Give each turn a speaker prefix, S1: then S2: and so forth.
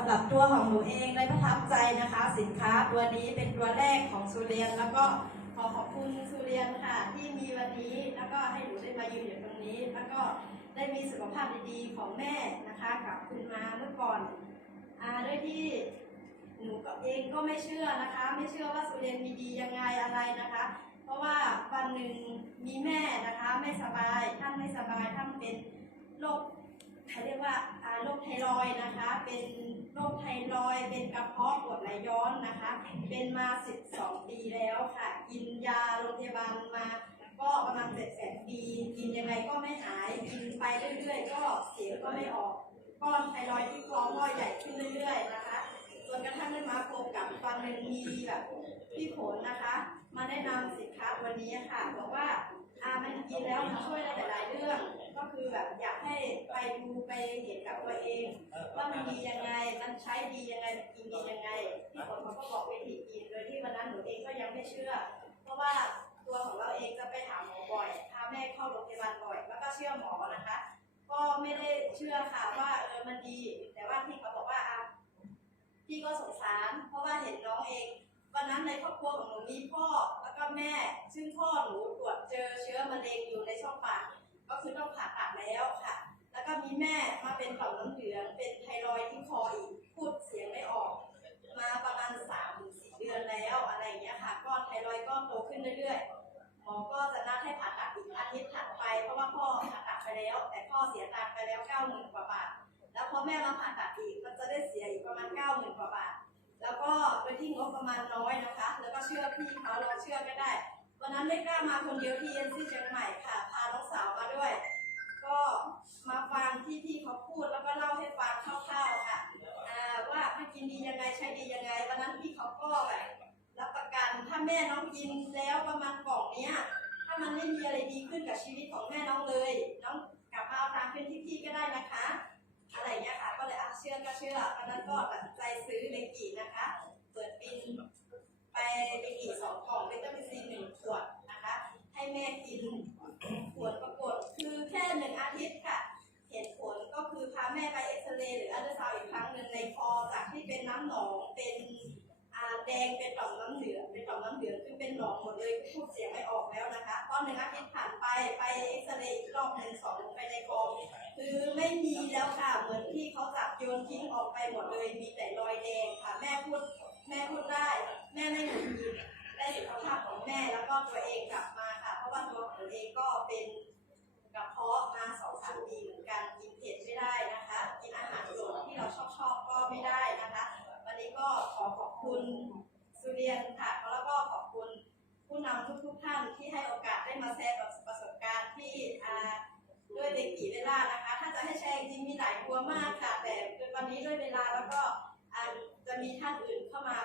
S1: สำหรับตัวของหนูเองได้ประทับใจนะคะ สินค้าตัวนี้เป็นตัวแรกของสุเรียน แล้วก็ขอขอบคุณสุเรียนค่ะ ที่มีวันนี้แล้วก็ให้หนูได้มายืนอยู่ตรงนี้ แล้วก็ได้มีสุขภาพดีๆของแม่นะคะกลับคืนมาเมื่อก่อนอาด้วยที่หนูก็เองก็ไม่เชื่อนะคะ ไม่เชื่อว่าสุเรียนมีดียังไงอะไรนะคะ เพราะว่าวันหนึ่งมีแม่นะคะไม่สบายท่านไม่สบายท่านเป็นโรค เขาเรียกว่าโรคไทรอยนะคะ เป็นโรคไทรอย เป็นกระเพาะปวดไหลย้อนนะคะ เป็นมา 12 ปีแล้วค่ะ กินยาโรงพยาบาลมา ก็ประมาณเจ็ดแปดปี กินยังไงก็ไม่หาย กินไปเรื่อยๆ ก็เสียก็ไม่ออก ก้อนไทรอยที่คอก็ใหญ่ขึ้นเรื่อยๆนะคะจนกระทั่งได้มาพบกับวันหนึ่งมีแบบพี่ผลนะคะ มาแนะนำสินค้าตัวนี้ค่ะบอกว่าอามันกินแล้วมันช่วยได้หลายเรื่อง ก็คือแบบอยากให้ ดูไปเห็นกับตัวเอง ว่ามันดียังไง มันใช้ดียังไงกินดียังไงพี่ผลเขาก็บอกวิธีกินโดยที่วันนั้นหนูเองก็ยังไม่เชื่อ เพราะว่าตัวของเราเองจะไปหาหมอบ่อยพาแม่เข้าโรงพยาบาลบ่อย แล้วก็เชื่อหมอนะคะ ก็ไม่ได้เชื่อค่ะว่าเออมันดี แต่ว่าที่เขาบอกว่าอะพี่ก็สงสาร เพราะว่าเห็นน้องเองวันนั้นในครอบครัวของหนูมีพ่อแล้วก็แม่ซึ่งพ่อหนูตรวจเจอเชื้อมะเร็งอยู่ในช่องปากก็คือต้องผ่าตัดแล้วค่ะแล้ว ก็มีแม่มาเป็นต่อมน้ำเหลือง เป็นไทรอยด์ที่คออีกพูดเสียงไม่ออก มาประมาณสามถึงสี่เดือนแล้วอะไรอย่างเงี้ยค่ะก้อนไทรอยด์ก็โตขึ้นเรื่อยๆหมอก็จะนัดให้ผ่าตัดอีกอาทิตย์ถัดไป เพราะว่าพ่อผ่าตัดไปแล้ว แต่พ่อเสียตังค์ไปแล้วเก้าหมื่นกว่าบาทแล้วพอแม่มาผ่าตัดอีกมันจะได้เสียอีกประมาณเก้าหมื่นกว่าบาทแล้วก็โดยที่งบประมาณน้อยนะคะ แล้วก็เชื่อพี่เขาเราเชื่อก็ได้วันนั้นไม่กล้ามาคนเดียวที่เอ็นซีเชียงใหม่ค่ะพาน้องสาวมาด้วย ก็มาฟังที่พี่เขาพูดแล้วก็เล่าให้ฟังคร่าวๆค่ะอ่าว่ามัน กินดียังไงใช้ดียังไงวันนั้นพี่เขาก็แบบรับประกันถ้าแม่น้องกินแล้วประมาณกล่องเนี้ย ถ้ามันไม่มีอะไรดีขึ้นกับชีวิตของแม่น้องเลย น้องกลับมาเอาตามเป็นที่พี่ก็ได้นะคะ อะไรเงี้ยค่ะ ก็เลยอะเชื่อก็เชื่อวันนั้นก็ตัดใจซื้อเลกินะคะ เปิดบินไปเลกิสอง งเป็นต่อมน้ำเหลืองเป็นต่อมน้ำเหลืองคือเป็นหนองหมดเลยพูดเสียงไม่ออกแล้วนะคะพอหนึ่งอาทิตย์ผ่านไปไปเอ็กซเรย์อีกรอบหนึ่งสองลงไปในคอคือไม่มีแล้วค่ะเหมือนที่เขาจับโยนทิ้งออกไปหมดเลย มีแต่รอยแดงค่ะแม่พูดแม่พูดได้ แม่ไม่หงุดหงิดได้สุขภาพของแม่แล้วก็ตัวเองกลับมาค่ะ เพราะว่าตัวของตัวเองก็เป็นกระเพาะมาสองสามปีเหมือนกันกินเผ็ดไม่ได้นะคะกินอาหารสดที่เราชอบชอบก็ไม่ได้นะคะ วันนี้ก็ขอขอบคุณสุเรียนค่ะแล้วก็ขอบคุณผู้นำทุกๆท่านที่ให้โอกาสได้มาแชร์ประสบการณ์ที่อ่าด้วย ราชนะคะ ถ้าจะให้แชร์จริงมีหลายตัวมากค่ะ แต่วันนี้ด้วยเวลาแล้วก็จะมีท่านอื่นเข้ามา